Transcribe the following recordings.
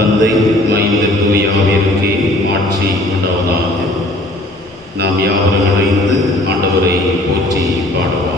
தந்தை மைந்தர் தூயாவிற்கே ஆட்சி உண்டாவதாக. நாம் யாவரும் இணைந்து ஆண்டவரை போற்றி பாடுவோம்.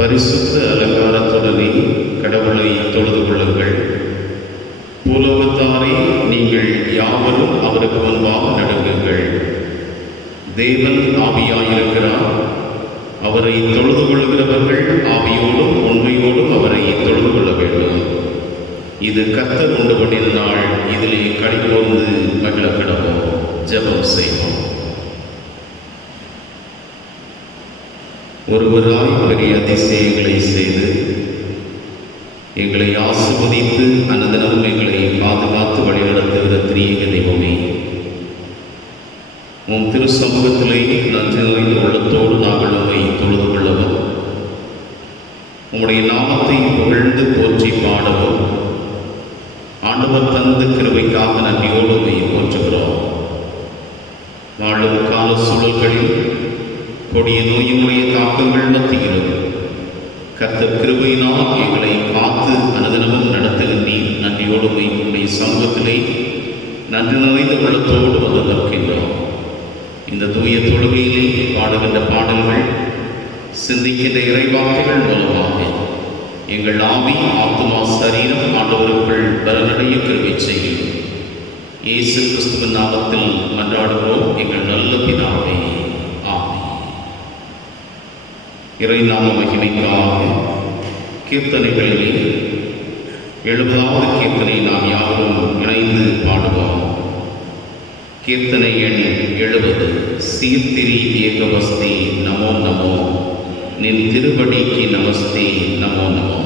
பரிசுத்த அலங்காரத்துடனே கடவுளை தொழுது கொள்ளுங்கள். பூலோகத்தாரே, நீங்கள் யாவரும் அவருக்கு முன்பாக நடுங்குங்கள். தேவன் ஆவியாயிருக்கிறார். அவரை தொழுது கொள்கிறவர்கள் ஆவியோடும் உண்மையோடும் அவரை தொழுது கொள்ள வேண்டும். இது கர்த்தர் உண்டு பண்ணின நாள், இதிலே களிகூர்ந்து மகிழ கிடவோம். ஜெபம் செய்வோம். ஒருவராய் பெரிய அதிசயங்களை செய்து எங்களை ஆசீர்வதித்து அனுதினமும் எங்களை பாதுகாத்து வழிநடத்துகிற திரியேக தெய்வமே, உம் திரு சமூகத்திலே நன்றி நிறைந்த உள்ளத்தோடு நாங்கள் உம்மை தொழுது கொள்ளவும், உம்முடைய நாமத்தை புகழ்ந்து போற்றி பாடவும், ஆண்டவர் தந்த கிருபைக்காக நன்றியோடு உம்மை போற்றுகிறோம். வாழும் கால சூழல்களில் கொடிய நோயினுடைய தாக்கங்கள் மத்தியிலும் கர்த்தர் கிருபையினால் எங்களை காத்து அனுதினமும் நடத்துகின்றீர். நன்றியோடு உம்முடைய சமூகத்திலே நன்றி நிறைந்த உள்ளத்தோடு வந்து நிற்கின்றோம். இந்த தூய தொழுகையிலே பாடுகின்ற பாடல்கள், சிந்திக்கின்ற இறைவார்த்தைகள் மூலமாக எங்கள் ஆவி, ஆத்துமா, சரீரம் ஆண்டவருக்குள் பலனடைய கிருபை செய்யும். இயேசு கிறிஸ்துவின் நாமத்தில் மன்றாடுகிறோம் எங்கள் நல்ல பிதாவே, ஆமென். இறை நாம மகிமைக்காக கீர்த்தனைகளிலே 70வது கீர்த்தனை நாம் யாரும் இணைந்து பாடுவோம். கீர்த்தனை எண் 70. சீர்திரி ஏகவஸ்தி நமோ நமோ, நின் திருவடிக்கு நமஸ்தே நமோ நமோ.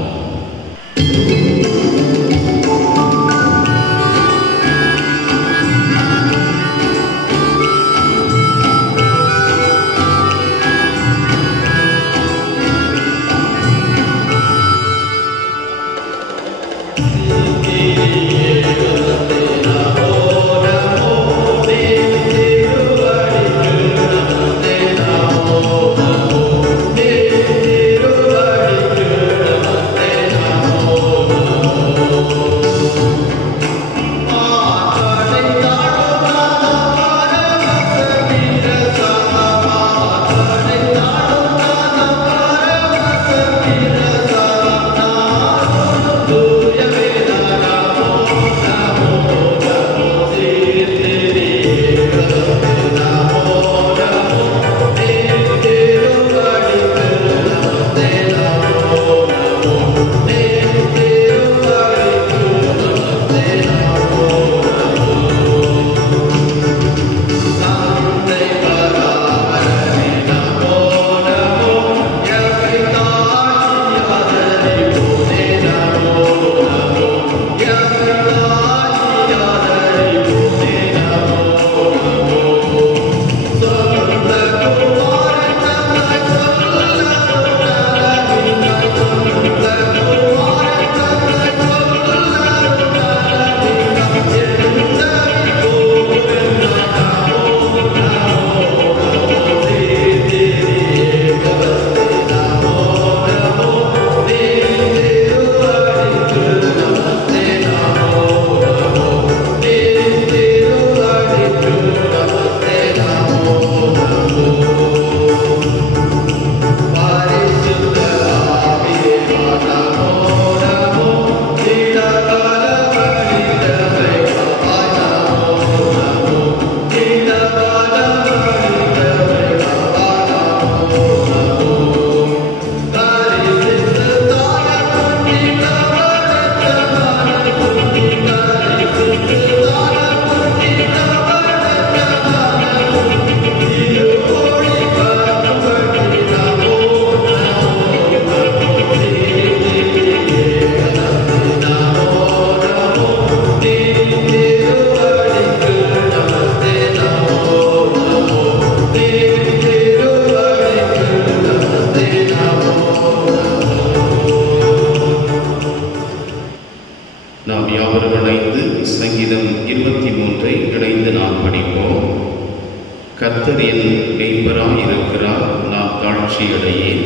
கர்த்தர் என் மேய்ப்பராய் இருக்கிறார், நான் தாழ்ச்சியடையேன்.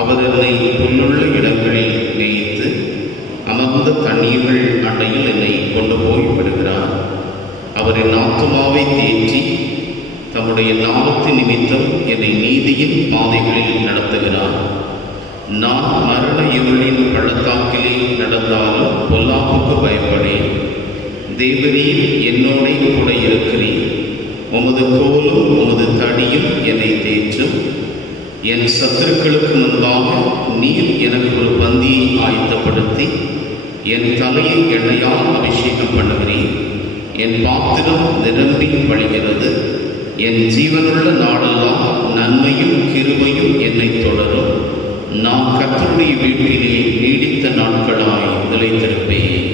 அவர் என்னை புல்லுள்ள இடங்களில் மேய்த்து அமர்ந்த தண்ணீர்கள் அண்டையில் என்னை கொண்டு போய் விடுகிறார். அவர் என் ஆத்துமாவை தேற்றி தம்முடைய நாமத்தின் நிமித்தம் என்னை நீதியின் பாதைகளில் நடத்துகிறார். நான் மரண இருளின் பள்ளத்தாக்கிலே நடந்தாலும் பொல்லாப்புக்கு பயப்படேன். தேவரீர் என்னோட கூட இருக்கிறீர். உமது கோலும் உமது தடியும் என்னை தேற்றும். என் சத்துருக்களுக்கு முன்பாக நீர் எனக்கு ஒரு பந்தியை ஆயத்தப்படுத்தி என் தலையை எண்ணெயால் அபிஷேகம் பண்ணுகிறீர். என் பாத்திரம் நிரம்பி வழிகிறது. என் ஜீவனுள்ள நாளெல்லாம் நன்மையும் கிருபையும் என்னை தொடரும். நான் கர்த்தருடைய வீட்டிலே நீடித்த நாட்களாய் நிலைத்திருப்பேன்.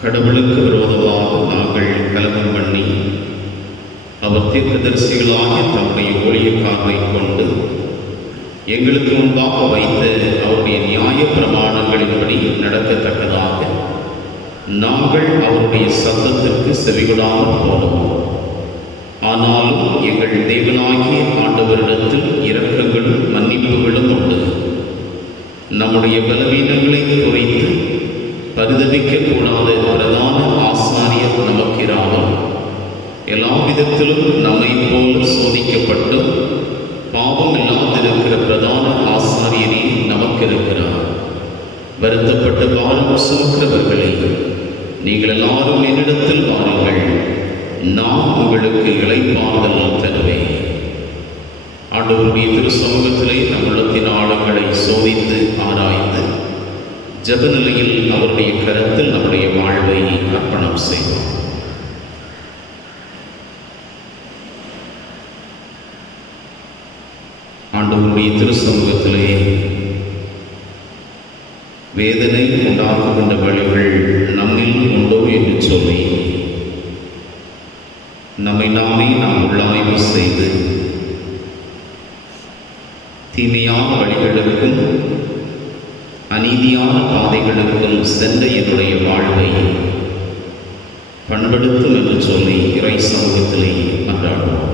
கடவுளுக்கு விரோதமாக நாங்கள் கலகம் பண்ணி அவர் தீர்க்கதரிசிகளாகிய தம்முடைய ஊழியக்காரரை கொண்டு எங்களுக்கு முன்பாக வைத்து அவருடைய நியாய பிரமாணங்களின்படி நடக்கத்தக்கதாக நாங்கள் அவருடைய சத்தத்திற்கு செவிகொடாமல் போனோம். ஆனாலும் எங்கள் தேவனாகிய ஆண்டவரிடத்தில் இரக்கங்களும் மன்னிப்புகளும் உண்டு. நம்முடைய பலவீனங்களை குறைத்து பரிதவிக்கக்கூடாத பிரதான ஆசாரியர் நமக்கிராமல் எல்லா விதத்திலும் நம்மை போல சோதிக்கப்பட்டும் பாவம் இல்லாதிருக்கிற பிரதான ஆசாரியரே நமக்கிருக்கிறார். வருத்தப்பட்டு பாரம் சுமக்கிறவர்களே, நீங்கள் எல்லாரும் என்னிடத்தில் வாருங்கள், நான் உங்களுக்கு இளைப்பாறுதல் தருவேன். ஆண்டவருடைய திரு சமூகத்திலே நம் உள்ளத்தின் ஆழங்களை சோதித்து ஆராய்ந்து ஜபநிலையில் அவருடைய கரத்தில் நம்முடைய வாழ்வை அர்ப்பணம் செய்வோம். ஆண்டவருடைய திரு சமூகத்திலே வேதனை உண்டாக்குகின்ற வழிகள் நம்மில் உண்டோ என்று சொல்லி நம்மை நாமே நாம் உள்ளாய்வு செய்து தீமையான வழிகளுக்கும் அநீதியான பாதைகளுக்கும் சென்ற என்னுடைய வாழ்வை பண்படுத்தும் என்று சொல்லி இறை சமூகத்திலே மன்றாடுவோம்.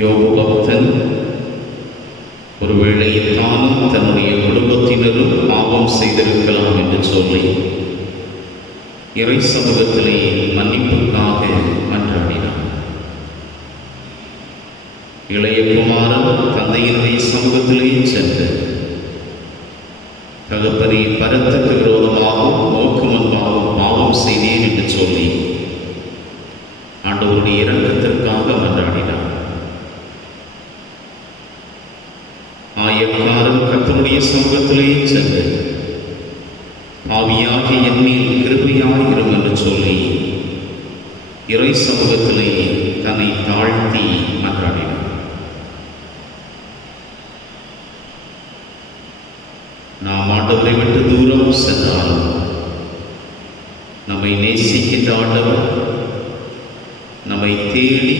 யோபு பக்தன் ஒருவேளை தானும் தன்னுடைய குடும்பத்தினரும் பாவம் செய்திருக்கலாம் என்று சொல்லி இறை சமூகத்திலே மன்னிப்புக்காக மன்றாடினார். இளைய குமாரன் தந்தையினுடைய சமூகத்திலே சென்று தகப்பனை பரத்துக்கு விரோதமாகவும் நோக்கு முன்பாகவும் பாவம் செய்தேன் என்று சொல்லி ஆண்டவருடைய இரக்கத்திற்காக மன்றாடினார். ஆயக்காரன் கர்த்தருடைய சமூகத்திலே சென்று பாவியாகி என் மேல் கிருபையாயிரும் என்று சொல்லி இறை சமூகத்திலே தன்னை தாழ்த்தி மன்றாடினார். நாம் ஆண்டவரை விட்டு தூரம் சென்றாலும் நம்மை நேசிக்கின்ற ஆண்டவர் நம்மை தேடி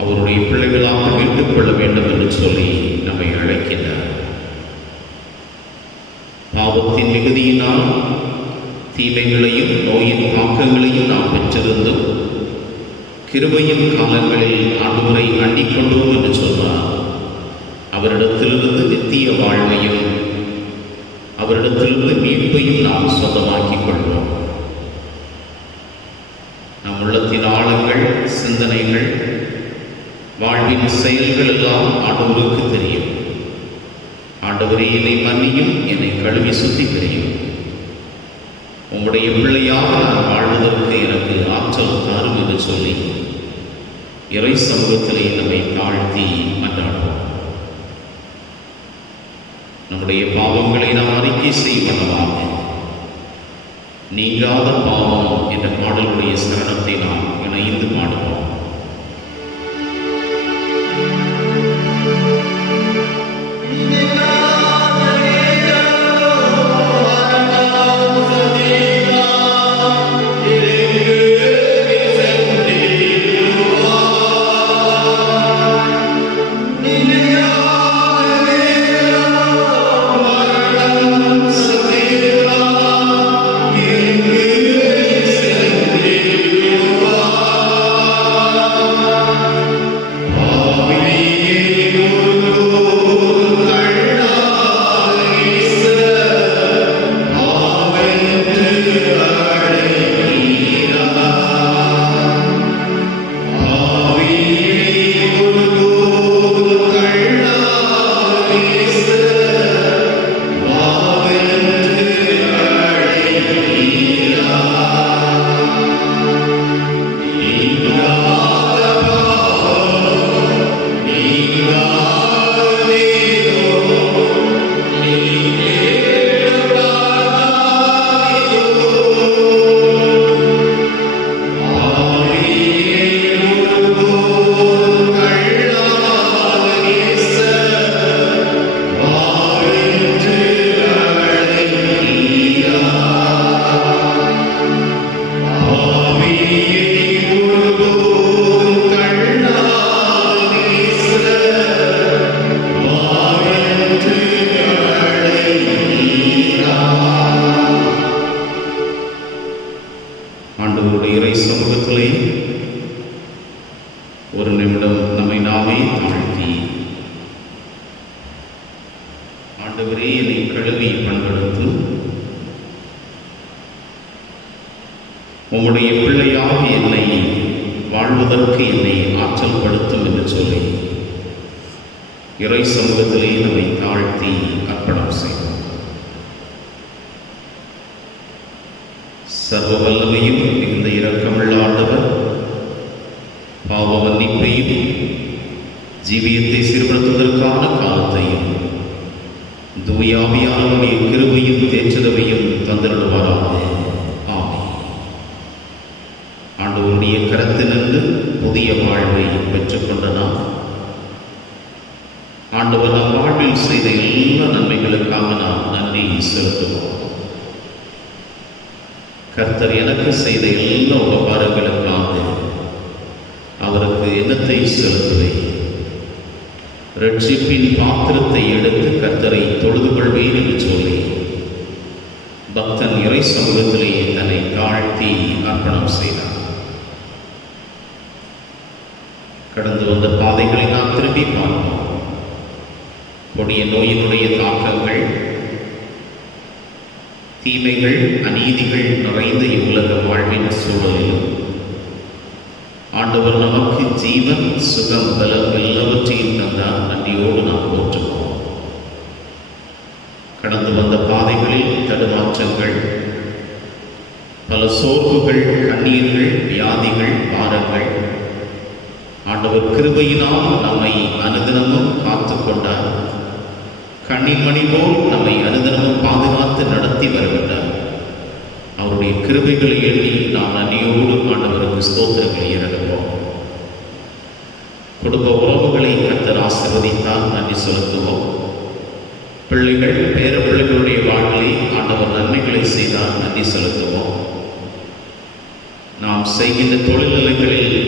அவருடைய பிள்ளைகளாக மீட்டுக் கொள்ள வேண்டும் என்று சொல்லி நம்மை அழைக்கின்றார். பாவத்தின் மிகுதியினால் தீமைகளையும் நோயின் தாக்கங்களையும் நாம் பெற்றிருந்தும் கிருபையின் காலங்களில் ஆண்டவரை அண்டிக் கொண்டோம் என்று சொன்னார். அவரிடத்திலிருந்து நித்திய வாழ்வையும் அவரிடத்திலிருந்து மீட்பையும் நாம் சொந்தமாக்கிக் கொள்வோம். நம் உள்ளத்தின் ஆழங்கள், சிந்தனைகள், வாழ்வின் செயல்கள் எல்லாம் ஆண்டவருக்கு தெரியும். ஆண்டவரே, என்னை மன்னியும், என்னை கழுவி சுத்திகரியும். உம்முடைய பிள்ளையாக நான் வாழ்வதற்கு எனக்கு ஆற்றல் தாரும் என்று சொல்லி இறை சமூகத்திலே நம்மை தாழ்த்தி மன்றாடுவோம். நம்முடைய பாவங்களை நாம் அறிக்கை செய்வனவாக நீங்காத பாவம் என்ற பாடலுடைய சரணத்தை நாம் இணைந்து பாடுவோம். ஆண்டவருடைய இறை சமூகத்திலே ஒரு நிமிடம் நம்மை நாமே தாழ்த்தி, ஆண்டவரே, என்னை கழுவி பண்படுத்து, உம்முடைய பிள்ளையாக என்னை வாழ்வதற்கு என்னை ஆற்றல் படுத்தும் என்று சொல்லி இறை சமூகத்திலே நம்மை தாழ்த்தி அர்ப்பணம் செய்வோம். சர்வ வல்லமையும் மிகுந்த இரக்கமுள்ள ஆண்டவர் பாவ மன்னிப்பையும் ஜீவியத்தை சீர்படுத்துவதற்கான காலத்தையும் தூயாவியானவருடைய கிருபையும் தேற்றுதவையும் தந்திருவாராக. ஆமென். ஆண்டவருடைய கரத்திலிருந்து புதிய வாழ்வை பெற்றுக்கொண்ட நாம் ஆண்டவர் நம் வாழ்வில் செய்த எல்லா நன்மைகளுக்காக நாம் நன்றி செலுத்துவோம். கர்த்தர் எனக்கு செய்த எல்லா உபகாரங்களுக்காக அவருக்கு எண்ணத்தை செலுத்துவேன். ரட்சிப்பின் பாத்திரத்தை எடுத்து கர்த்தரை தொழுது கொள்வேன் என்று சொல்லி பக்தன் இறை சமூகத்திலே தன்னை தாழ்த்தி அர்ப்பணம் செய்தார். கடந்து வந்த பாதைகளை நாம் திரும்பி பார்ப்போம். கொடிய நோயினுடைய தாக்கங்கள், தீமைகள், அநீதிகள் நிறைந்த இவ்வுலக வாழ்வின் சூழலிலும் ஆண்டவர் நமக்கு ஜீவன், சுகம், பலம் எல்லாவற்றையும் தந்தால் நன்றியோடு நாம் போற்றுவோம். கடந்து வந்த பாதைகளில் தடுமாற்றங்கள், பல சோர்வுகள், கண்ணீர்கள், வியாதிகள், பாரங்கள், ஆண்டவர் கிருபையினால் நம்மை அனுதினமும் காத்து கொண்டார். கண்ணிமணி போல் நம்மை அனுதினமும் பாதுகாத்து நடத்தி வருகின்றார். அவருடைய கிருபைகளை எண்ணி நாம் நன்றியோடு ஆண்டவருக்கு ஸ்தோத்திரங்களை இறங்குவோம். குடும்ப உறவுகளை கர்த்தர் ஆசீர்வதித்தால் நன்றி செலுத்துவோம். பிள்ளைகள், பேர பிள்ளைகளுடைய வாழ்விலே ஆண்டவர் நன்மைகளை செய்தால் நன்றி செலுத்துவோம். நாம் செய்கின்ற தொழில்நிலைகளில்,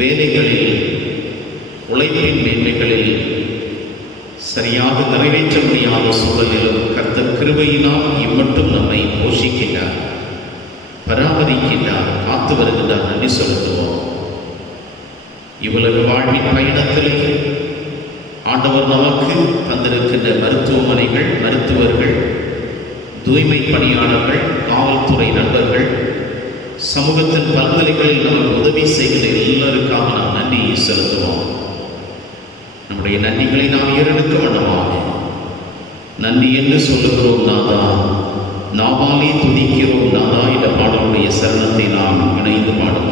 வேலைகளில், உழைப்பின் மேன்மைகளில் சரியாக நிறைவேற்ற முடியாத சூழலிலும் கர்த்தர் கிருபையினால் இம்மட்டும் நம்மை போஷிக்கின்றார், பராமரிக்கின்றார், காத்து வருகின்றார். நன்றி செலுத்துவோம். இவ்வளவு வாழ்வின் பயணத்திலே ஆண்டவர் நமக்கு தந்திருக்கின்ற மருத்துவமனைகள், மருத்துவர்கள், தூய்மை பணியாளர்கள், காவல்துறை நண்பர்கள், சமூகத்தின் பல்நிலைகளில் நமக்கு உதவி செய்கிற எல்லாருக்காக நாம் நன்றி செலுத்துவோம். நம்முடைய நன்றிகளை நாம் ஏறெடுக்க வேண்டுமாக நன்றி என்று சொல்லுகிறோம் நாதா, நாவாலே துதிக்கிறோம் நாதா என்ற பாடலுடைய சரணத்தை நாம் இணைந்து பாடுவோம்.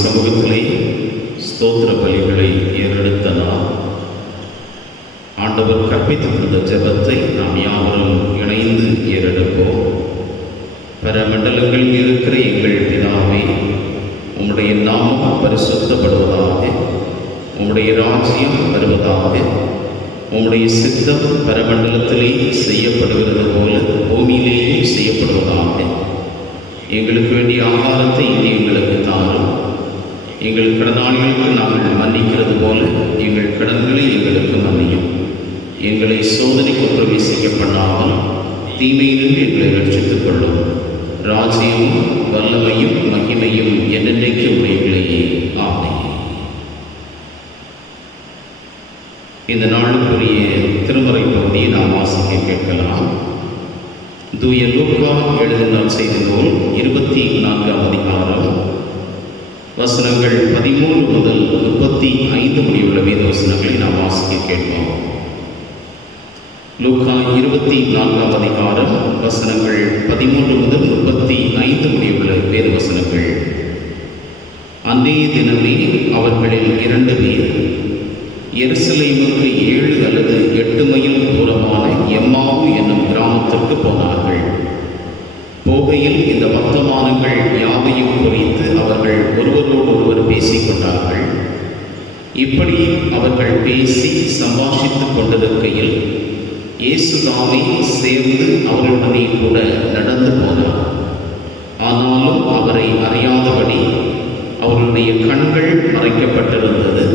சமூகத்திலே ஸ்தோத்திர பலிகளை ஏறெடுத்த நாம் ஆண்டவர் கற்பித்திருந்த ஜெபத்தை நாம் யாவரும் இணைந்து ஏறெடுப்போம். பரமண்டலங்களில் இருக்கிற எங்கள் பிதாவே, உம்முடைய நாமம் பரிசுத்தப்படுவதாக, உம்முடைய ராஜ்யம் வருவதாக, உம்முடைய சித்தம் பரமண்டலத்திலே செய்யப்படுகிறது போல பூமியிலேயும் செய்யப்படுவதாக. எங்களுக்கு வேண்டிய ஆகாரத்தை இங்கே எங்களுக்கு தாரும். எங்கள் கடனாளிகளுக்கு நாங்கள் மன்னிக்கிறது போல எங்கள் கடன்களை எங்களுக்கு மன்னியும். எங்களை சோதனைக்கு பிரவேசிக்க பண்ணாமல் தீமையிலிருந்து எங்களை ரட்சித்துக் கொள்ளும். ராஜ்யமும் வல்லமையும் மகிமையும் என்னென்றைக்கு உடையவில்லையே. ஆமென். இந்த நாளுக்குரிய திருமறை பகுதியை நாம் வாசிக்க கேட்கலாம். தூய லூக்கா எழுதின செய்தி நூல் 24ஆம் அதிகாரம் வசனங்கள் 13 முதல் 35 முடிவுள்ள வேத வசனங்களை நாம் வாசிக்க கேட்போம். லூக்கா 24ஆம் அதிகாரம் வசனங்கள் 13 முதல் 35 முடிவுள்ள வேத வசனங்கள். அன்றைய தினமே அவர்களில் 2 பேர் எருசலேமுக்கு 7 அல்லது 8 மைல் தூரமான எம்மாவு என்னும் கிராமத்திற்கு போனார்கள். போகையில் இந்த வர்த்தமானங்கள் யாவையும் குறித்து அவர்கள் ஒருவரோடொருவர் பேசிக்கொண்டார்கள். இப்படி அவர்கள் பேசி சம்பாஷித்துக் கொண்டிருக்கையில் இயேசு தாமே சேர்ந்து அவர்களுடனே கூட நடந்து போனார். ஆனாலும் அவரை அறியாதபடி அவர்களுடைய கண்கள் மறைக்கப்பட்டிருந்தது.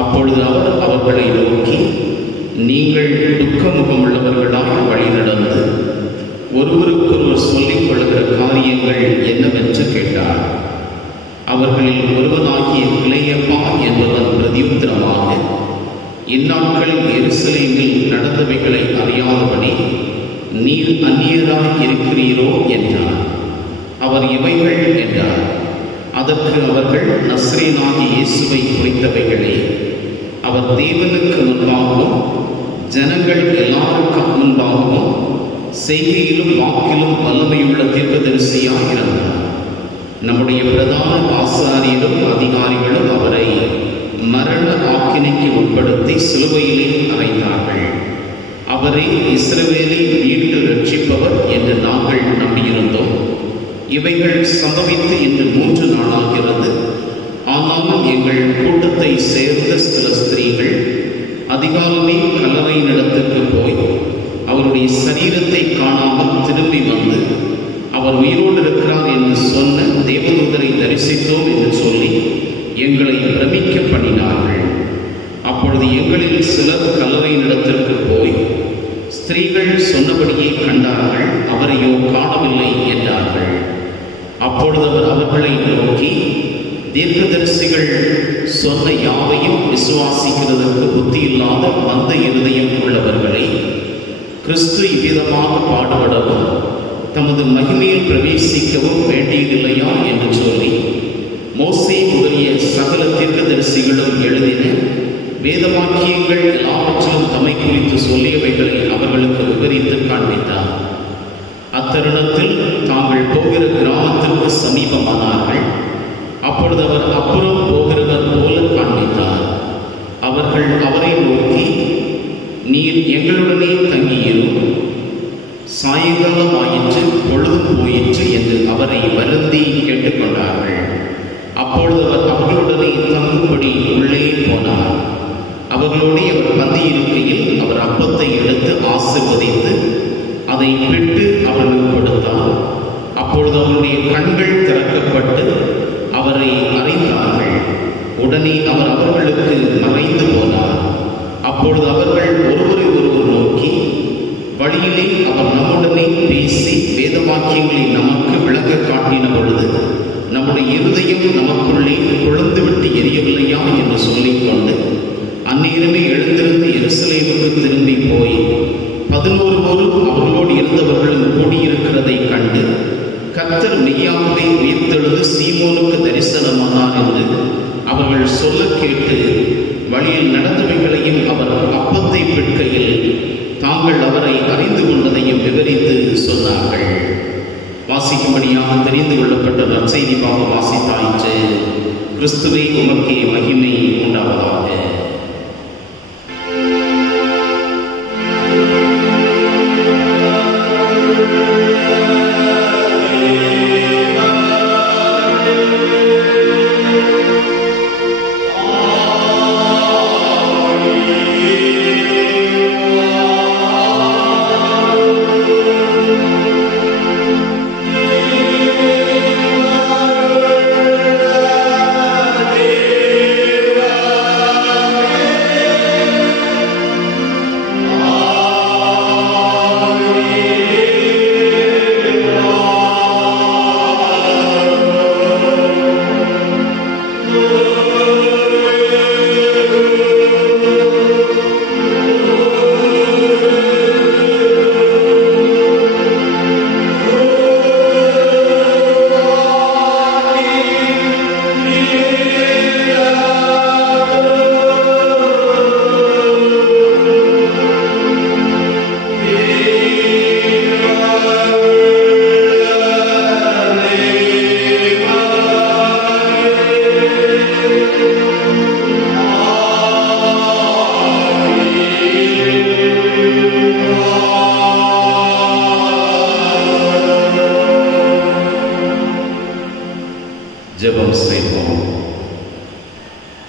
அப்பொழுது அவர் அவர்களை நோக்கி, நீங்கள் துக்கமுகமுள்ளவர்களாக வழி நடந்து ஒருவருக்கொருவர் சொல்லிக் கொள்கிற காரியங்கள் என்னவென்று கேட்டார். அவர்களில் ஒருவனாகிய கிளையப்பா என்பவன் பிரதியுத்தரமாக, இந்நாட்களில் எருசலேமில் நடந்தவைகளை அறியாதபடி நீர் அந்நியராய் இருக்கிறீரோ என்றார். அவர் இவைகள் என்றார். அதற்கு அவர்கள், நஸ்ரேனாகிய இயேசுவை குறித்தவைகளே. அவர் தேவனுக்கு முன்பாகவும் ஜனங்கள் எல்லாருக்கும் முன்பாகவும் செய்கையிலும் வாக்கிலும் வல்லமையுள்ள தீர்க்கதரிசியாக இருந்தார். நம்முடைய பிரதான ஆசாரியரும் அதிகாரிகளும் அவரை மரண ஆக்கினைக்கு உட்படுத்தி சிலுவையிலே அறைந்தார்கள். அவரே இஸ்ரவேலை மீட்டு ரட்சிப்பவர் என்று நாங்கள் நம்பியிருந்தோம். இவைகள் சம்பவித்து இன்று 3 நாளாகிறது. ஆனாலும் எங்கள் கூட்டத்தை சேர்ந்த சில ஸ்திரீகள் அதிகாலமே கல்லறை நிலத்திற்கு போய் அவருடைய சரீரத்தை காணாமல் திரும்பி வந்து, அவர் உயிரோடு இருக்கிறார் என்று சொன்ன தேவதூதரை தரிசித்தோம் என்று சொல்லி எங்களை பிரமிக்க பண்ணினார்கள். அப்பொழுது எங்களில் சிலர் கல்லறை நிலத்திற்கு போய் ஸ்திரீகள் சொன்னபடியே கண்டார்கள், அவரையோ காணவில்லை என்றார்கள். அப்பொழுது அவர் அவர்களை நோக்கி, தீர்க்கதரிசிகள் சொன்ன யாவையும் விசுவாசிக்கிறதற்கு புத்தியில்லாத மந்த இருதயம் உள்ளவர்களை, கிறிஸ்து இவ்விதமாக பாடுபடவும் தமது மகிமையில் பிரவேசிக்கவும் வேண்டியதில்லையா என்று சொல்லி, மோசே முதலிய சகல தீர்க்கதரிசிகளும் எழுதின வேதவாக்கியங்கள் எல்லாவற்றிலும் தம்மை குறித்து சொல்லியவைகளை அவர்களுக்கு விவரித்து காண்பித்தார். அத்தருணத்தில் தாங்கள் போகிற கிராமத்திற்கு சமீபமானார்கள். அப்பொழுது அவர் அப்புறம் போகிறவர் போல காண்பித்தார். அவர்கள் அவரை நோக்கி, நீர் எங்களுடனே தங்கியிரும், சாயங்காலம் ஆயிற்று, பொழுதும் போயிற்று என்று அவரை வருந்தி கேட்டுக்கொண்டார்கள். அப்பொழுது அவர் அவர்களுடனே தங்கும்படி உள்ளே போனார். அவர்களுடைய அவர் பந்தியிருக்கையில் அவர் அப்பத்தை எடுத்து ஆசீர்வதித்து அதை பிட்டு அவர்களுக்கு கொடுத்தார். அப்பொழுது அவருடைய கண்கள் திறக்கப்பட்டு அவரை அறிந்தார்கள். உடனே அவர் அவர்களுக்கு மறைந்து போனார். அப்பொழுது அவர்கள் ஒருவரை ஒருவர் நோக்கி, வழியிலே அவர் நம்முடனே பேசி வேதவாக்கியங்களை நமக்கு விளக்க காட்டின பொழுது நம்முடைய இருதயம் நமக்குள்ளே கொழுந்துவிட்டு எரியவில்லையா என்று சொல்லிக்கொண்டு அந்நேரமே எழுந்திருந்து எருசலேமுக்கு திரும்பி போய் 11 அவர்களோடு இருந்தவர்களும் கூடியிருக்கிறதை கண்டு, கர்த்தர் மெய்யாகவே உயிர்த்தெழுந்து சீமோனுக்கு தரிசனமானார் என்று அவர்கள் சொல்ல கேட்டு, வழியில் நடந்தவைகளையும் அவர் அப்பத்தை பிற்கையில் தாங்கள் அவரை அறிந்து கொண்டதையும் விவரித்து சொன்னார்கள். வாசிக்கும்படியாக தெரிந்து கொள்ளப்பட்ட நற்செய்தி பாகம் வாசித்தாயிற்று. கிறிஸ்துவே உமக்கே மகிமை உண்டாவதாக. ஜெபம் செய்வோம்.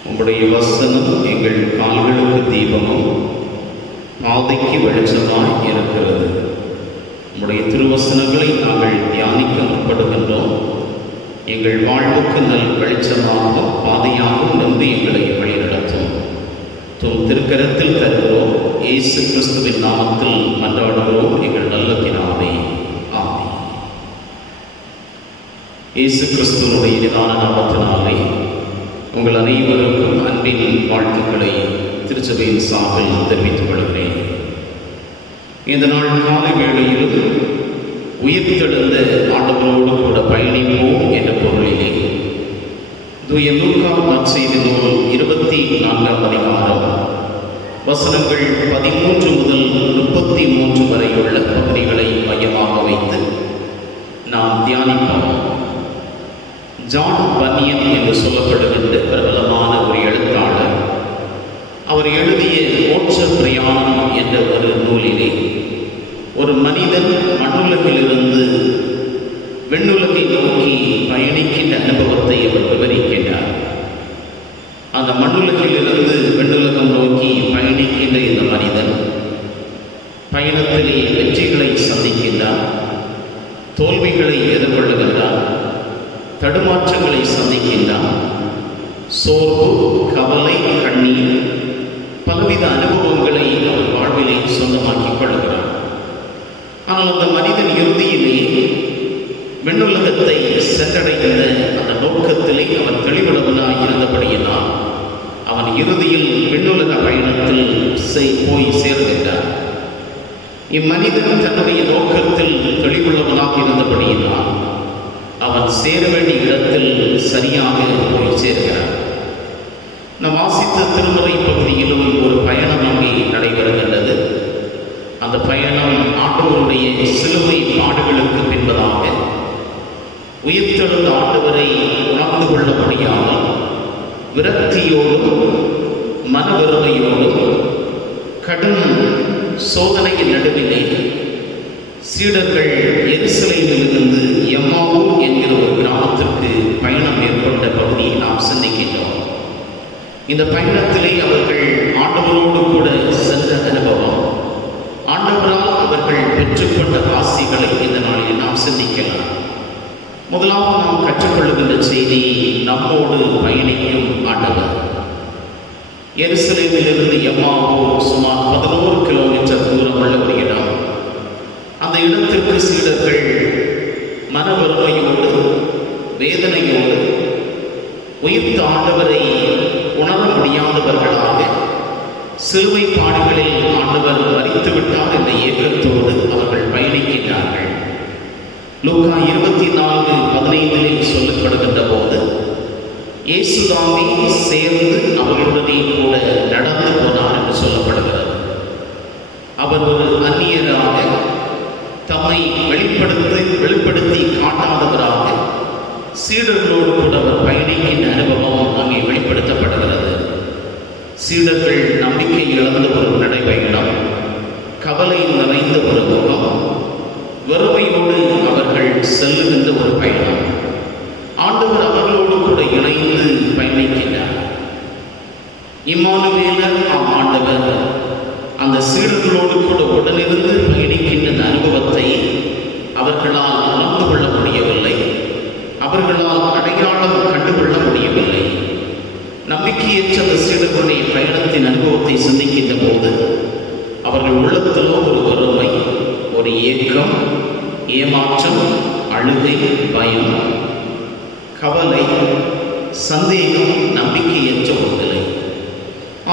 உம்முடைய வசனம் எங்கள் கால்களுக்கு தீபமும் பாதைக்கு வெளிச்சமாய் இருக்கிறது. உம்முடைய திருவசனங்களை நாங்கள் தியானிக்க முற்படுகின்றோம். எங்கள் வாழ்வுக்கு நல் வெளிச்சமாக பாதையாகவும் நம்பி எங்களை வழிநடத்தும். தும் திருக்கரத்தில் தருகிறோம். இயேசு கிறிஸ்துவின் நாமத்தில் மன்றாடுகிறோம் எங்கள் நல்ல பிதாவே. ஆமென். இயேசு கிறிஸ்துவனுடைய இனிதான நாமத்தினாலே உங்கள் அனைவருக்கும் அன்பின் வாழ்த்துக்களை திருச்சபையின் சார்பில் தெரிவித்துக் கொள்கிறேன். இந்த நாள் காலை வேளையிலும் உயிர்த்தெழுந்த ஆண்டவரோடு கூட பயணிப்போம் என்ற பொருளிலே தூய லூக்கா நற்செய்தி நூல் 24ஆம் அதிகாரம் வசனங்கள் 13 முதல் 33 வரையுள்ள பகுதிகளை மையமாக வைத்து நாம் தியானிப்போம். ஜான் பன்னியன் என்று சொல்லப்படுகின்ற பிரபலமான ஒரு எழுத்தாளர், அவர் எழுதிய மோட்ச பிரயாணம் என்ற ஒரு நூலிலே ஒரு மனிதன் மண்ணுலகிலிருந்து விண்ணுலகை நோக்கி பயணிக்கின்ற அனுபவத்தை அவர் விவரிக்கின்றார். அந்த மண்ணுலகிலிருந்து விண்ணுலகம் நோக்கி பயணிக்கின்ற இந்த மனிதன் பயணத்திலே வெற்றிகளை சந்திக்கின்றார், தோல்விகளை எதிர்கொள்ளுகின்றார், தடுமாற்றங்களை சந்திக்கின்றார். சோர்வு, கவலை, கண்ணீர் பலவித அனுபவங்களை அவன் வாழ்விலே சொந்தமாக்கிக் கொள்கிறான். ஆனால் அந்த மனிதன் இறுதியிலே விண்ணுலகத்தை சென்றடைந்த அந்த நோக்கத்திலே அவன் தெளிவுள்ளவனாய் இருந்தபடியினால் அவன் இறுதியில் விண்ணுலக பயணத்தில் போய் சேர்கின்றான். இம்மனிதன் தன்னுடைய நோக்கத்தில் தெளிவுள்ளவனாக இருந்தபடியினால் அவன் சேர வேண்டிய இடத்தில் சரியாக போய் சேர்கிறான். நாம் வாசித்த திருமுறை பகுதியிலும் ஒரு பயணம் அங்கே நடைபெறுகின்றது. அந்த பயணம் ஆண்டவருடைய சிலுவை பாடுகளுக்கு பின்பதாக உயிர்த்தெழுந்த ஆண்டவரை உணர்ந்து கொள்ள முடியாமல் விரக்தியோடும் மனவெருமையோடும் கடும் சோதனையின் நடுவிலே சீடர்கள் எருசலேமிலிருந்து எம்மாவு என்கிற ஒரு கிராமத்திற்கு பயணம் மேற்கொண்ட பகுதியை நாம் சிந்திக்கின்றோம். இந்த பயணத்திலே அவர்கள் ஆண்டவரோடு கூட சென்ற அனுபவம், ஆண்டவரால் அவர்கள் பெற்றுக்கொண்ட ஆசிகளை இந்த நாளில் நாம் சிந்திக்கலாம். முதலாவது நாம் கற்றுக்கொள்ளுகின்ற செய்தி, நம்மோடு பயணிக்கும் ஆண்டவர். எருசலேமிலிருந்து எம்மாவு சுமார் 11 கிலோமீட்டர் தூரம் உள்ள ஒரு இடம். அந்த இடத்திற்கு சீடர்கள் மனவறுமையோடு வேதனையோடு உயிர்த்த ஆண்டவரை உணர முடியாதவர்களாக சிலுவை பாடுகளில் ஆண்டவர் மரித்துவிட்டார் என்ற ஏக்கத்தோடு அவர்கள் பயணிக்கின்றார்கள். லூக்கா 24:15 சொல்லப்படுகின்ற போது இயேசுதாமே சேர்ந்து அவர்களுடனே கூட நடந்து போனார் என்று சொல்லப்படுகிறது. அவர் ஒரு அந்நியராக தம்மை வெளிப்படுத்தி காட்டாதவராக சீடர்களோடு கூட அவர் பயணிக்கின்ற அனுபவம் அங்கே வெளிப்படுத்தப்படுகிறது. சீடர்கள் நம்பிக்கை இழந்த ஒரு நடைபயணம், கவலை நிறைந்த ஒரு முகம், வெறுமையோடு அவர்கள் செல்லுகின்ற ஒரு பயணம். ஆண்டவர் அவர்களோடு கூட இணைந்து பயணிக்கின்றார். இம்மானுவேலர் ஆண்டவர் அந்த சீடர்களோடு கூட உடனிருந்து பயணிக்கின்ற அனுபவத்தை அவர்களால் உணர்ந்து கொள்ள முடியவில்லை, அவர்களால் அடையாளம் கண்டுகொள்ள முடியவில்லை. நம்பிக்கையற்ற அந்த சீடர்களுடைய பயணத்தின் அனுபவத்தை சிந்திக்கின்ற போது அவர்கள் உள்ளத்திலோ ஒரு வறுமை, ஒரு ஏக்கம், ஏமாற்றம், அழுகை, பயம், கவலை, சந்தேகம், நம்பிக்கையற்ற ஒரு நிலை.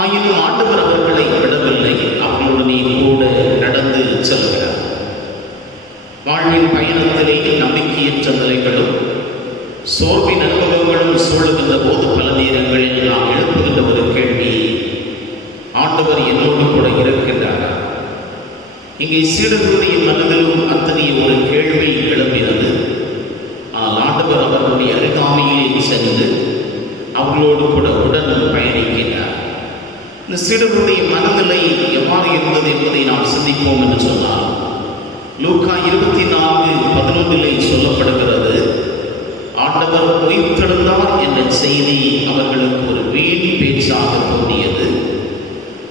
ஆயினும் ஆண்டவர் அவர்களை விடவில்லை, அவர்களுடனே கூட நடந்து செல்கிறார். வாழ்வின் பயணத்திலே நம்பிக்கையற்ற நிலைகளும் சோர்வின் அனுபவங்களும் சூழுகின்ற போது பல நேரங்களில் நாம் எழுப்புகின்ற ஒரு கேள்வி, ஆண்டவர் என்னோடு கூட இருக்கின்றாரா? இங்கே சீடர்களுடைய மனதிலும் அத்தகைய ஒரு கேள்வி எழுப்பினது. ஆனால் ஆண்டவர் அவர்களுடைய அருகாமையிலே சென்று அவர்களோடு கூட உடன் பயணிக்கின்றார். இந்த சீடர்களுடைய மனநிலை எவ்வாறு இருந்தது என்பதை நாம் சிந்திப்போம் என்று சொன்னால், லூக்கா 24:11 சொல்லப்படுகிறது, ஆண்டவர் உயிர்த்தெழுந்தார் என்ற செய்தி அவர்களுக்கு ஒரு வீண் பேச்சாக தோன்றியது.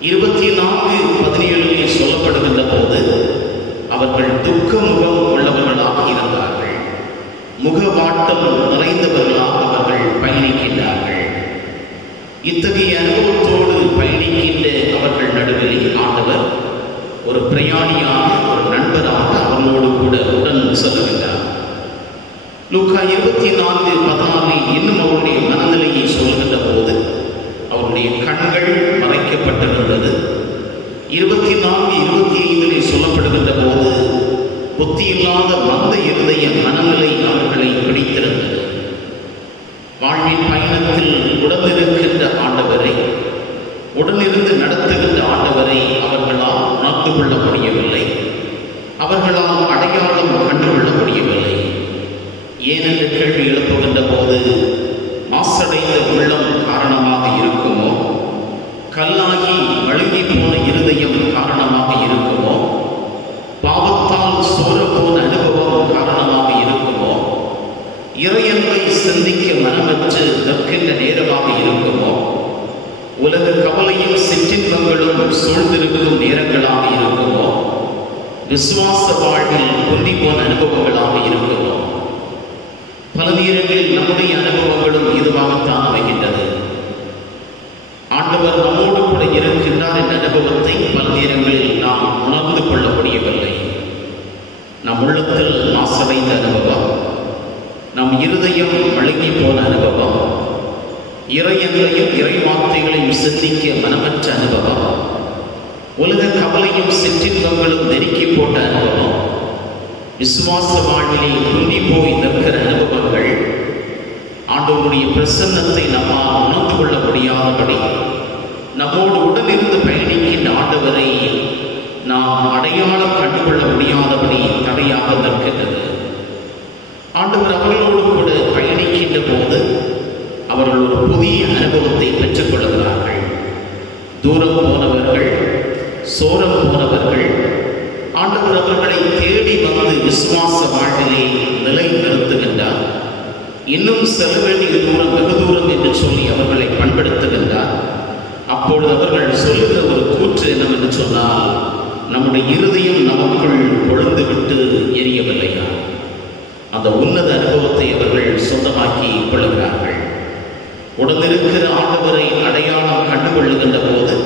24:17 சொல்லப்படுகின்ற போது அவர்கள் துக்க முகம் உள்ளவர்களாக இருந்தார்கள், முகவாட்டம் நிறைந்தவர்களாக அவர்கள் பயணிக்கின்றார்கள். இத்தகைய அனுபவத்தோடு பயணிக்கின்ற அவர்கள் நடுவில் ஆண்டவர் ஒரு பிரயாணியாக, ஒரு நண்பராக அவர்களோடு கூட உடன் செல்லுகின்றார். லூக்கா 24:14 இன்னும் அவருடைய மனநிலையை சொல்கின்ற போது அவருடைய கண்கள் மறைக்கப்பட்டிருந்தது. 24:25 சொல்லப்படுகின்ற போது புத்தியில்லாத மந்த இருதய மனநிலை அவர்களை பிடித்திருந்தது. வாழ்வின் பயணத்தில் உடனிருக்கின்ற ஆண்டவரை, உடனிருந்து நடத்துகின்ற ஆண்டவரை அவர்களால் உணர்ந்து கொள்ள முடியவில்லை, அவர்களால் அடையாளம் கண்டுகொள்ள முடியவில்லை. ஏனென்ற கேள்வி எழுப்புகின்ற போது மாசடைந்த உள்ளம் காரணமாக இருக்குமோ, கல்லாகி வழுங்கி போன இருதயம் காரணமாக இருக்குமோ, பாவத்தால் சோரப்போன அனுபவம் காரணமாக இருக்குமோ, இறையன்பை சிந்திக்க மனமற்று நிற்கின்ற நேரமாக இருக்குமோ, உலக கவலையும் சிற்றின்பங்களும் சூழ்ந்திருக்கும் நேரங்களாக இருக்குமோ, விசுவாச வாழ்வில் குந்தி போன அனுபவங்களாக இருக்குமோ. பல நேரங்களில் நம்முடைய அனுபவங்களும் இதுவாகத்தான் அமைகின்றது. ஆண்டவர் நம்மோடு கூட நம்முடன் இருக்கின்றார் என்ற அனுபவத்தை பல நேரங்களில் நாம் உணர்ந்து கொள்ள முடியவில்லை. நம் உள்ளத்தில் மாசடைந்த அனுபவம், நம் இருதயம் மழுங்கி போன அனுபவம், இறையங்களையும் இறை வார்த்தைகளையும் சிந்திக்க மனமற்ற அனுபவம், உலக கவலையும் சிற்றின்பங்களும் நெருக்கி போட்ட அனுபவம், விசுவாச வாழ்விலே குந்தி போய் நிற்கிற அனுபவங்கள், ஆண்டவருடைய பிரசன்னத்தை நம்மால் உணர்ந்து கொள்ள முடியாதபடி நம்மோடு உடனிருந்து பயணிக்கின்ற ஆண்டவரை நாம் அடையாளம் கண்டுகொள்ள முடியாதபடி தடையாக நிற்கின்றது. ஆண்டவர் அவர்களோடு கூட பயணிக்கின்ற போது அவர்கள் ஒரு புதிய அனுபவத்தை பெற்றுக் கொள்கிறார்கள். தூரம் போனவர்கள், சோரம் போனவர்கள், ஆண்டவர் அவர்களை தேடி வந்து விசுவாச வாழ்விலே நிலை நிறுத்துகின்றார். இன்னும் செல்ல வேண்டிய தூரம் வெகு தூரம் என்று சொல்லி அவர்களை பண்படுத்துகின்றார். அப்பொழுது அவர்கள் சொல்லுகிற ஒரு கூற்று என்னவென்று சொன்னால், நம்முடைய இருதயம் நமக்குள் கொழுந்து விட்டு எரியவில்லையா? அந்த உன்னத அனுபவத்தை அவர்கள் சொந்தமாக்கி கொள்ளுகிறார்கள். உடனிருக்கிற ஆண்டவரை அடையாளம் கண்டுகொள்ளுகின்ற போது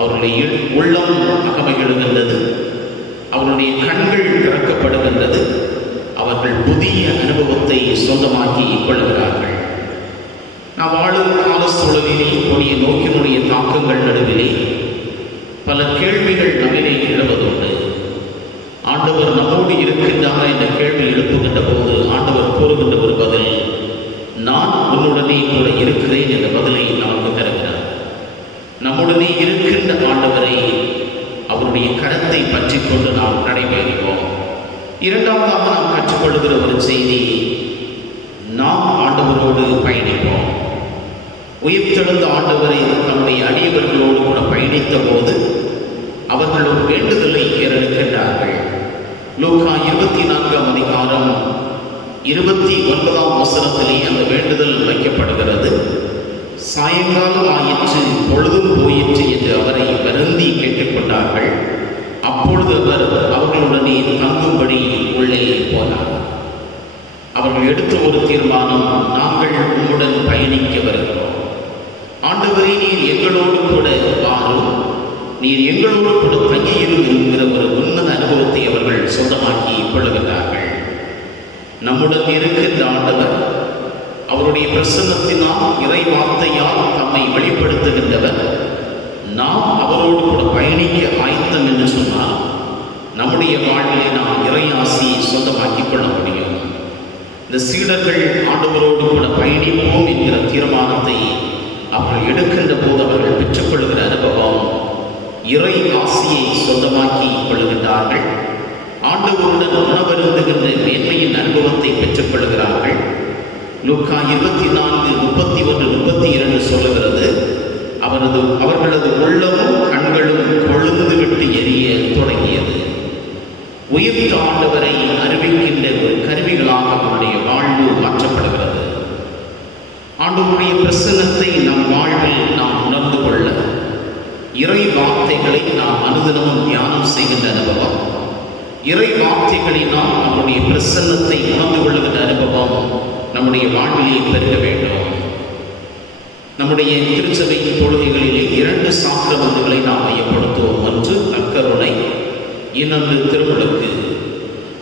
அவருடைய உள்ளம் அகமகிழுகின்றது, அவருடைய கண்கள் திறக்கப்படுகின்றது, அவர்கள் புதிய அனுபவத்தை சொந்தமாக்கி கொள்ளுகிறார்கள். நாம் வாழும் கால சூழலிலே கொடிய நோக்கினுடைய தாக்கங்கள் நடுவிலே பல கேள்விகள் நம்மிலே எழுவதுண்டு. ஆண்டவர் நம்மோடு இருக்கின்றார் என்ற கேள்வி எழுப்புகின்ற போது ஆண்டவர் கூறுகின்ற ஒரு பதில், நான் உன்னுடனே கூட இருக்கிறேன் என்ற பதிலை நமக்கு தருகிறார். நம்முடனே இருக்கின்ற ஆண்டவரை, அவருடைய கரத்தை பற்றி கொண்டு நாம் நடைபெறுவோம். இரண்டாவதாக நாம் கற்றுக்கொள்கிற ஒரு செய்தி, நாம் ஆண்டவரோடு பயணிப்போம். உயிர்த்தெழுந்த ஆண்டவரை தம்முடைய அடியவர்களோடு கூட பயணித்த போது அவர்கள் ஒரு வேண்டுதலை ஏறெடுக்கின்றார்கள். லூக்கா 24ஆம் அதிகாரம் 29ஆம் வசனத்திலே அந்த வேண்டுதல் வைக்கப்படுகிறது. சாயங்காலம் ஆயிற்று, பொழுதும் போயிற்று என்று அவரை வருந்தி கேட்டுக்கொண்டார்கள். அப்பொழுது அவர் அவர்களுடனே தங்கும்படி உள்ளே போனார். அவர்கள் எடுத்த ஒரு தீர்மானம், நாங்கள் உம்முடன் பயணிக்க வருகிறோம். ஆண்டவரே, நீர் எங்களோடு கூட வாரும், நீர் எங்களோடு கூட தங்கியிரும் என்கிற ஒரு உன்னத அனுபவத்தை அவர்கள் சொந்தமாக்கி கொள்ளுகிறார்கள். நம்முடன் இருக்கின்ற ஆண்டவர், அவருடைய பிரசன்னத்தினால் இறை வார்த்தையால் தம்மை வெளிப்படுத்துகின்றவர். நாம் அவரோடு கூட பயணிக்க ஆயத்தம் என்று சொன்னால் நம்முடைய வாழ்விலே நாம் இறை ஆசியை சொந்தமாக்கிக் கொள்ள முடியும். இந்த சீடர்கள் ஆண்டவரோடு கூட பயணிப்போம் என்கிற தீர்மானத்தை அவர்கள் எடுக்கின்ற போது அவர்கள் பெற்றுக்கொள்கிற அனுபவம், இறை ஆசியை சொந்தமாக்கி கொள்ளுகின்றார்கள். ஆண்டவருடன் உணவருந்துகின்ற மேன்மையின் அனுபவத்தை பெற்றுக் கொள்கிறார்கள். லூக்கா 24, 31, 32 சொல்லுகிறது, அவர்களது உள்ளமும் கண்களும் கொழுந்து விட்டு எரிய தொடங்கியது. உயிர்த்த ஆண்டவரை அறிவிக்கின்ற ஒரு கருவிகளாக அவருடைய வாழ்வு மாற்றப்படுகிறது. ஆண்டவருடைய பிரசன்னத்தை நம் வாழ்வில் நாம் உணர்ந்து கொள்ள இறை வார்த்தைகளை நாம் அனுதினமும் தியானம் செய்கின்ற அனுபவம், இறை வார்த்தைகளினால் நம்முடைய பிரசன்னத்தை உணர்ந்து கொள்ளுகின்ற அனுபவம் நம்முடைய வாழ்விலே பெருக வேண்டும். நம்முடைய திருச்சபை தொழுகைகளிலே 2 சாக்கிரமங்களை நாம் மையப்படுத்துவோம். ஒன்று நற்கருணை, இன்னொன்று திருமுழுக்கு.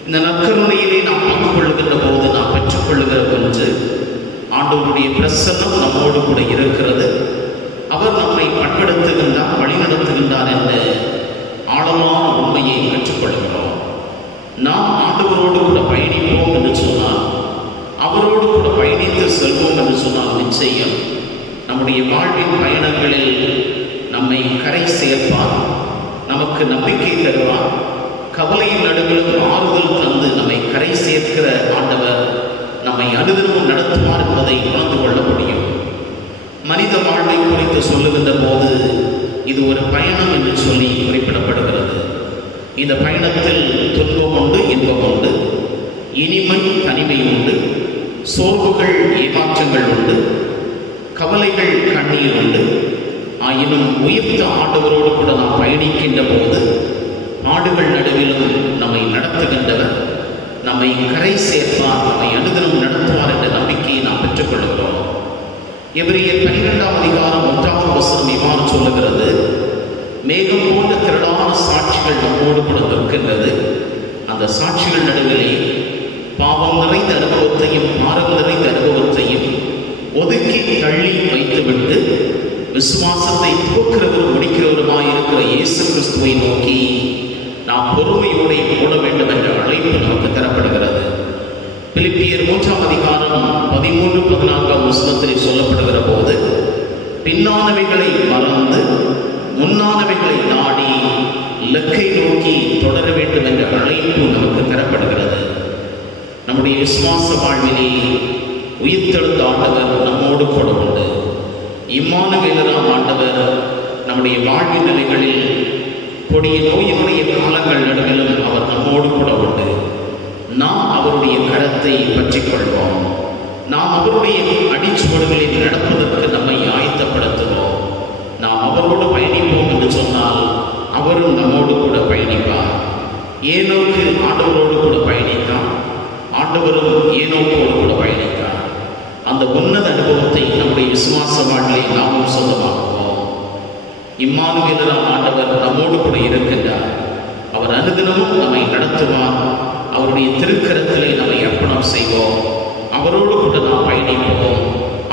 இந்த நற்கருணையிலே நாம் பங்கு கொள்ளுகின்ற போது நாம் பெற்றுக்கொள்ளுகிற ஒன்று, ஆண்டவருடைய பிரசன்னம் நம்மோடு கூட இருக்கிறது, அவர் நம்மை பண்படுத்துகின்றார், வழிநடத்துகின்றார் என்ற ஆழமான உண்மையை கற்றுக்கொள்கிறோம். நாம் ஆண்டவரோடு கூட பயணிப்போம் என்று சொன்னால், அவரோடு கூட பயணித்து செல்வோம் என்று சொன்னால் நிச்சயம் நம்முடைய வாழ்வின் பயணங்களில் நம்மை கரை சேர்ப்பார், நமக்கு நம்பிக்கை தருவார், கவலையின் நடுவிலும் ஆறுதல் தந்து நம்மை கரை சேர்க்கிற ஆண்டவர் நம்மை அனுதினமும் நடத்துவார் என்பதை உணர்ந்து கொள்ள முடியும். மனித வாழ்வை குறித்து சொல்லுகின்ற போது இது ஒரு பயணம் என்று சொல்லி குறிப்பிடப்படுகிறது. இந்த பயணத்தில் துன்பம் உண்டு, இன்பம் உண்டு, இனிமை தனிமை உண்டு, சோர்வுகள் ஏமாற்றங்கள் உண்டு, கவலைகள் கண்ணீர் உண்டு. ஆயினும் உயிர்த்த ஆண்டவரோடு கூட நாம் பயணிக்கின்ற போது ஆடுகள் நடுவிலும் நம்மை நடத்துகின்றவர், நம்மை கரை சேர்ப்பார், நம்மை அனுதினம் நடத்துவார் என்ற நம்பிக்கையை நாம் பெற்றுக்கொள்கிறோம். எபிரேயர் 12ஆம் அதிகாரம் 1ஆம் வசனம் இவ்வாறு சொல்லுகிறது, மேகம் போன்ற திரளான சாட்சிகள் நம்மோடு கூட நிற்கின்றது. அந்த சாட்சிகள் நடுவிலே பாவம் நிறைந்த அனுபவத்தையும் பாரம் நிறைந்த அனுபவத்தையும் ஒதுக்கி தள்ளி வைத்துவிட்டு விசுவாசத்தை துவக்கிறவரும் முடிக்கிறவருமாய் இருக்கிற இயேசு கிறிஸ்துவை நோக்கி நாம் பொறுமையோடு ஓட வேண்டும் என்ற அழைப்பு நமக்கு தரப்படுகிறது. பிலிப்பியர் 3ஆம் அதிகாரம் 13-14 வசனத்தில் சொல்லப்படுகிற போது, பின்னானவைகளை மறந்து முன்னானவைகளை நாடி இலக்கை நோக்கி தொடர வேண்டும் என்ற அழைப்பு நமக்கு தரப்படுகிறது. நம்முடைய விசுவாச வாழ்விலே உயிர்த்தெழுந்த ஆண்டவர் நம்மோடு கூட உண்டு. இம்மானுவேலராம் ஆண்டவர் நம்முடைய வாழ்வின் நிலைகளில் கொடிய நோயினுடைய காலங்கள் நடுவிலும் அவர் நம்மோடு கூட உண்டு. நாம் அவருடைய கரத்தை பற்றிக் கொள்வோம். நாம் அவருடைய அடிச்சுவடுகளில் நடப்பதற்கு நம்மை ஆயத்தப்படுத்துவோம். நாம் அவரோடு பயணிப்போம் என்று சொன்னால் அவரும் நம்மோடு கூட பயணிப்பார். ஏனோக்கு ஆண்டவரோடு கூட பயணித்தார், ஆண்டவரும் ஏனோக்கோடு கூட பயணித்தார். அந்த உன்னத அனுபவத்தை நம்முடைய விசுவாச வாழ்விலே நாமும் சொந்தமாக்குவோம். இம்மானுவேலராம் ஆண்டவர் நம்மோடு கூட இருக்கின்றார். அவர் அனுதினமும் நம்மை நடத்துவார். அவருடைய திருக்கரத்திலே நம்மை அர்ப்பணம் செய்வோம். அவரோடு கூட நாம் பயணிப்போம்.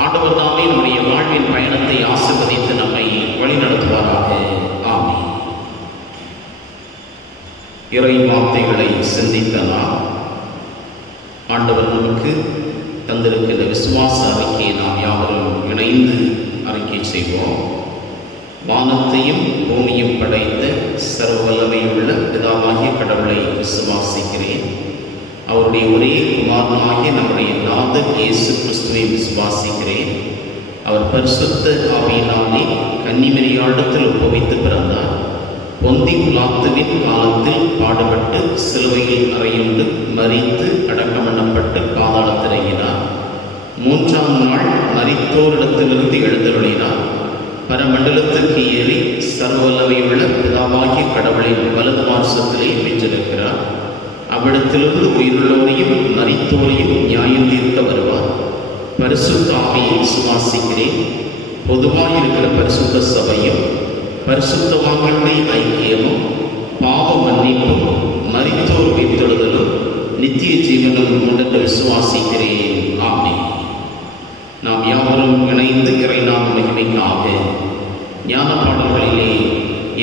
ஆண்டவர் தாமே நம்முடைய வாழ்வின் பயணத்தை ஆசீர்வதித்து நம்மை வழிநடத்துவாராக. ஆமென். இறை வார்த்தைகளை சிந்தித்த நாம் ஆண்டவர் நமக்கு தந்திருக்கின்ற விசுவாச அறிக்கையை நாம் யாவரும் இணைந்து அறிக்கை செய்வோம். வானத்தையும் பூமியும் படைத்த சர்வ வல்லமையுள்ள பிதாவாகிய கடவுளை விசுவாசிக்கிறேன். அவருடைய ஒரே குமாரனாகிய நம்முடைய நாதர் இயேசு கிறிஸ்துவை விசுவாசிக்கிறேன். அவர் பரிசுத்த ஆவியினாலே கன்னிமரியாளிடத்தில் உபவித்து பிறந்தார். பொந்தி பிலாத்துவின் காலத்தில் பாடுபட்டு சிலுவையில் அறையுண்டு மரித்து அடக்கம் பண்ணப்பட்டு பாதாளத்தில் இறங்கினார். 3ஆம் நாள் மரித்தோரிடத்திலிருந்து எழுந்தருளினார். பரமண்டலத்துக்கு ஏறி சர்வவல்லமையுள்ள பிதாவாகிய கடவுளின் வலது பார்சத்திலே வீற்றிருக்கிறார். அவ்விடத்திலிருந்து உயிருள்ளோரையும் மரித்தோரையும் நியாயம் தீர்க்க வருவார். பரிசுத்த ஆவியை விசுவாசிக்கிறேன். பொதுவாயிருக்கிற பரிசுத்த சபையும் பரிசுத்தவான்களுடைய ஐக்கியமும் பாவ மன்னிப்பும் மரித்தோர் உயிர்த்தெழுதலும் நித்திய ஜீவனும் உண்டென்று விசுவாசிக்கிறேன். ஆமென். நாம் யாவரும் இணைந்து இறைநாம மகிமைக்காக ஞான பாடல்களிலே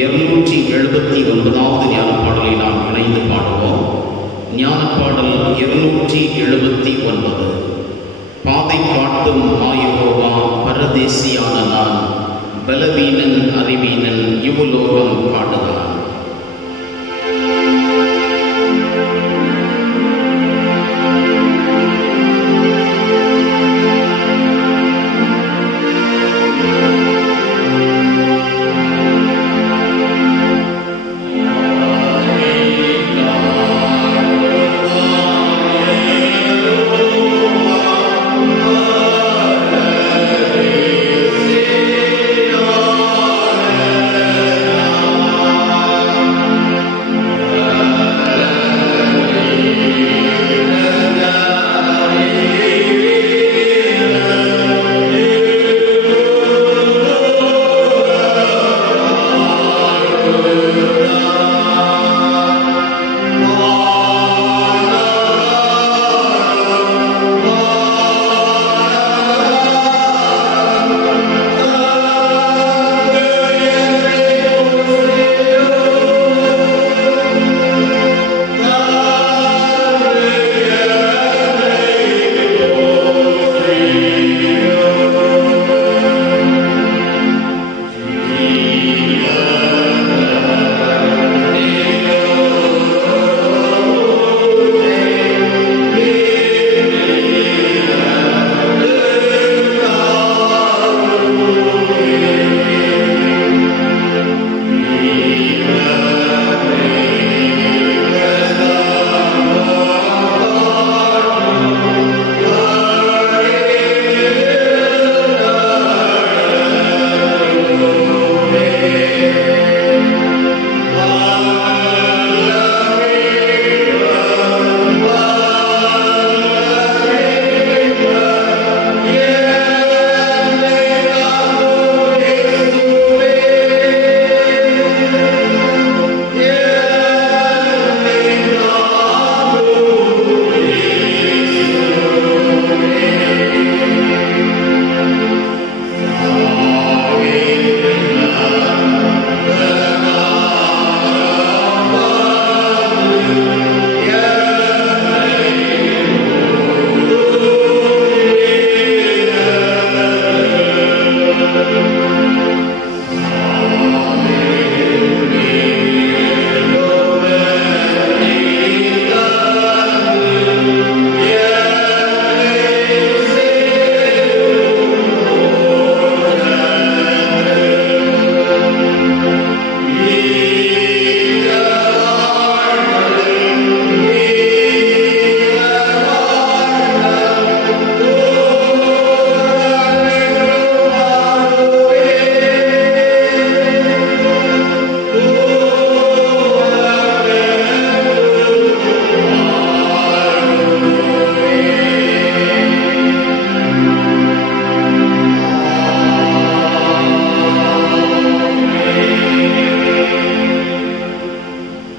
279வது ஞான பாடலை நாம் இணைந்து பாடுவோம். ஞான பாடல் 279. பாதை காட்டும் மாயகோவா பரதேசியான நான், பலவீனன் அறிவீனன் இவ்வுலோகம் காடுதான். Amen.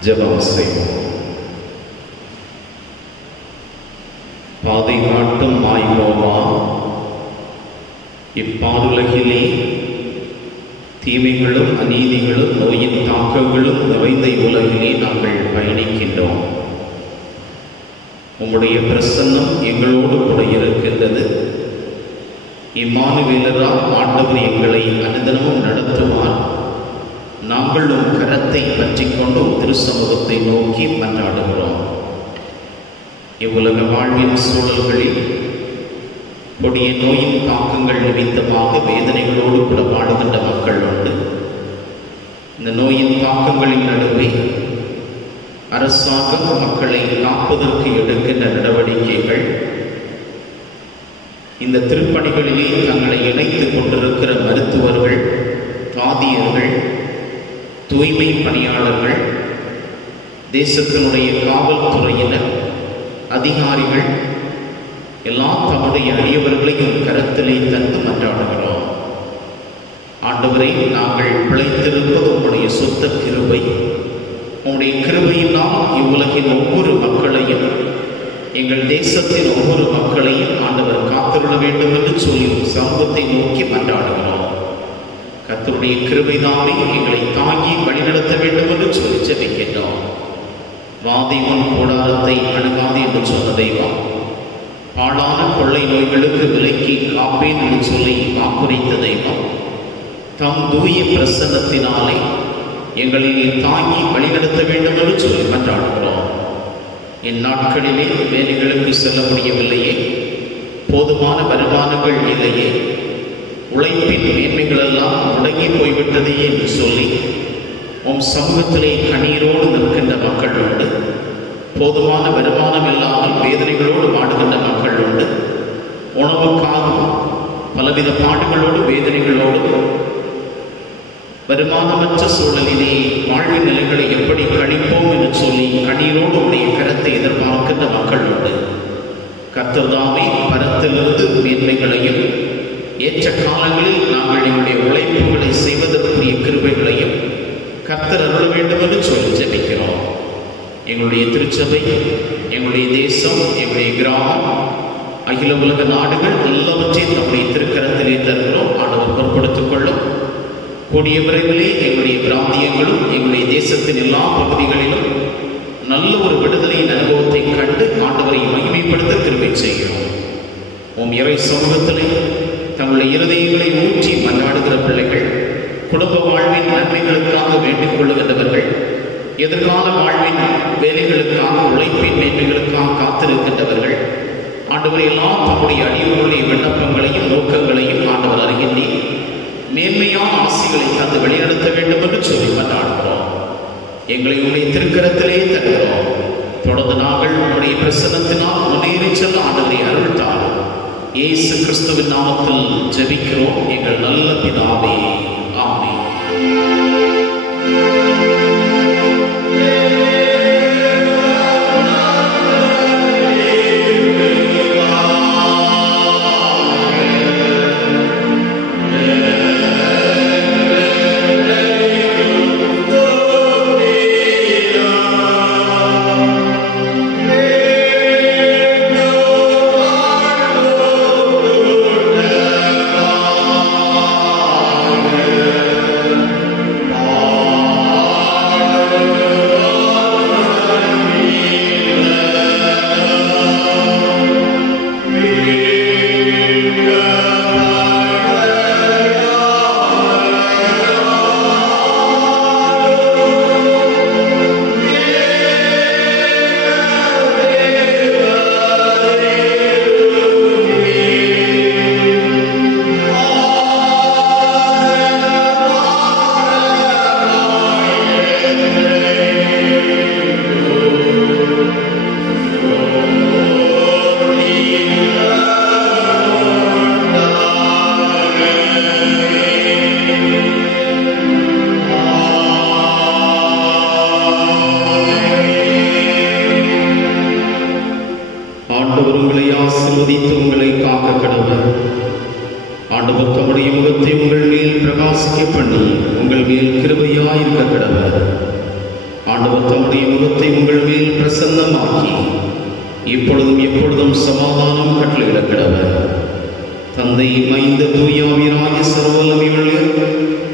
ஜெபம் செய்வோம். பாதை காட்டும் மாய்வோமா, இப்பாருலகிலே தீமைகளும் அநீதிகளும் நோயின் தாக்கங்களும் நிறைந்த உலகிலே நாங்கள் பயணிக்கின்றோம். உம்முடைய பிரசன்னம் எங்களோடு கூட இருக்கின்றது. இம்மானுவேலரால் ஆண்டவர் எங்களை அனுதினமும் நடத்துவார். நாங்களும் கரத்தை பற்றி கொண்டும் திருச்சமூகத்தை நோக்கி மன்றாடுகிறோம். இவ்வுலக வாழ்வின் சூழல்களில் கொடிய நோயின் தாக்கங்கள் நிமித்தமாக வேதனைகளோடு கூட வாழுகின்ற மக்கள் உண்டு. இந்த நோயின் தாக்கங்களின் நடுவே அரசாங்கம் மக்களை காப்பதற்கு எடுக்கின்ற நடவடிக்கைகள், இந்த திருப்பணிகளிலே தங்களை இணைத்துக் கொண்டிருக்கிற மருத்துவர்கள், தாதியர்கள், தூய்மை பணியாளர்கள், தேசத்தினுடைய காவல்துறையினர், அதிகாரிகள் எல்லா தம்முடைய அடியவர்களையும் கரத்திலே தந்து மன்றாடுகிறோம். ஆண்டவரை, நாங்கள் பிழைத்திருப்பது உம்முடைய சொந்த கிருபை. உம்முடைய கிருபையினால் இவ்வுலகின் ஒவ்வொரு மக்களையும், எங்கள் தேசத்தின் ஒவ்வொரு மக்களையும் ஆண்டவர் காத்திருள வேண்டும் என்று சொல்லி சமூகத்தை நோக்கி மன்றாடுகிறோம். கர்த்தருடைய கிருபைதாமே எங்களை தாங்கி வழிநடத்த வேண்டும் என்று சொல்லி ஜெபிக்கின்றோம். வாதைவன் கூடாரத்தை அணுகாது என்று சொன்ன தெய்வம், பாழான கொள்ளை நோய்களுக்கு விலக்கி காப்பேன் என்று சொல்லி வாக்குரைத்த தெய்வம், தம் தூய பிரசன்னத்தினாலே எங்களை தாங்கி வழிநடத்த வேண்டும் என்று சொல்லி மன்றாடுகிறோம். இந்நாட்களிலே வேலைகளுக்கு செல்ல முடியவில்லையே, போதுமான வருமானங்கள் இல்லையே, உழைப்பின் மேன்மைகளெல்லாம் முடங்கி போய்விட்டதே என்று சொல்லி உம் சமூகத்திலே கண்ணீரோடு நிற்கின்ற மக்கள் உண்டு. போதுமான வருமானம் இல்லாமல் வேதனைகளோடு வாடுகின்ற மக்கள் உண்டு. உணவுக்காகவும் பலவித பாடுகளோடு வேதனைகளோடு வருமானமற்ற சூழலிலே வாழ்வின் நிலைகளை எப்படி கழிப்போம் என்று சொல்லி கண்ணீரோடு உடைய கரத்தை எதிர்பார்க்கின்ற மக்கள் உண்டு. கர்த்தர்தாமே பரத்திலிருந்து மேன்மைகளையும் ஏற்ற காலங்களில் நாங்கள் எங்களுடைய உழைப்புகளை செய்வதற்குரிய கிருபைகளையும் கர்த்தர் அருள வேண்டும் என்று சொல்லி ஜெபிக்கிறோம். எங்களுடைய திருச்சபை, எங்களுடைய தேசம், எங்களுடைய கிராமம், அகில உலக நாடுகள் எல்லாவற்றையும் நம்முடைய திருக்கரத்திலே தருகிறோம். ஆண்டவர் பொறுப்படுத்திக் கொள்ளும். கூடிய விரைவிலே எங்களுடைய பிராந்தியங்களும் எங்களுடைய தேசத்தின் எல்லா பகுதிகளிலும் நல்ல ஒரு விடுதலையின் அனுபவத்தை கண்டு ஆண்டவரை மகிமைப்படுத்த கிருபை செய்கிறோம். உம் இறை சமூகத்திலே தங்களுடைய இருதயங்களை ஊற்றி மன்றாடுகிற பிள்ளைகள், குடும்ப வாழ்வின் நன்மைகளுக்காக வேண்டிக் கொள்ளுகின்றவர்கள், எதிர்கால வாழ்வின் வேலைகளுக்காக, உழைப்பின் மேன்மைகளுக்காக காத்திருக்கின்றவர்கள், ஆண்டவர் எல்லாம் தம்முடைய அடியோருடைய விண்ணப்பங்களையும் நோக்கங்களையும் ஆண்டவர் அறிகின்றீர். மேன்மையான ஆசைகளை தந்து வழிநடத்த வேண்டும் என்று சொல்லி மன்றாடுகிறோம். எங்களை உடைய திருக்கரத்திலே தருகிறோம். தொடர்ந்து நாங்கள் உங்களுடைய பிரசன்னத்தினால் முன்னேறி செல்ல ஆண்டவரை அருள்தாரும். இயேசு கிறிஸ்துவின் நாமத்தில் ஜெபிக்கிறோம் எங்கள் நல்ல பிதாவே. ஆமென். ஆண்டவர் தம்முடைய முகத்தை உங்கள் மேல் பிரசன்னமாக்கி இப்பொழுதும் எப்பொழுதும் சமாதானம் கட்டளையிட கடவர். தந்தை, மைந்த, தூயாவியராகிய சர்வவல்லமையுள்ள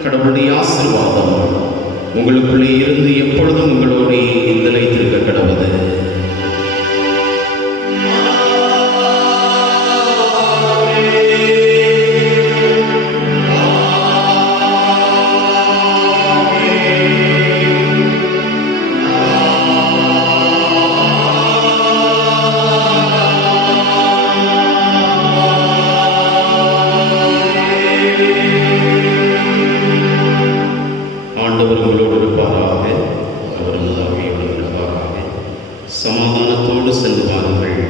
கடவுளுடைய ஆசீர்வாதம் உங்களுக்குள்ளே இருந்து எப்பொழுதும் உங்களோடு நிலைத்திருக்க கடவுது. சமாதானத்தோடு சென்று வாருங்கள்.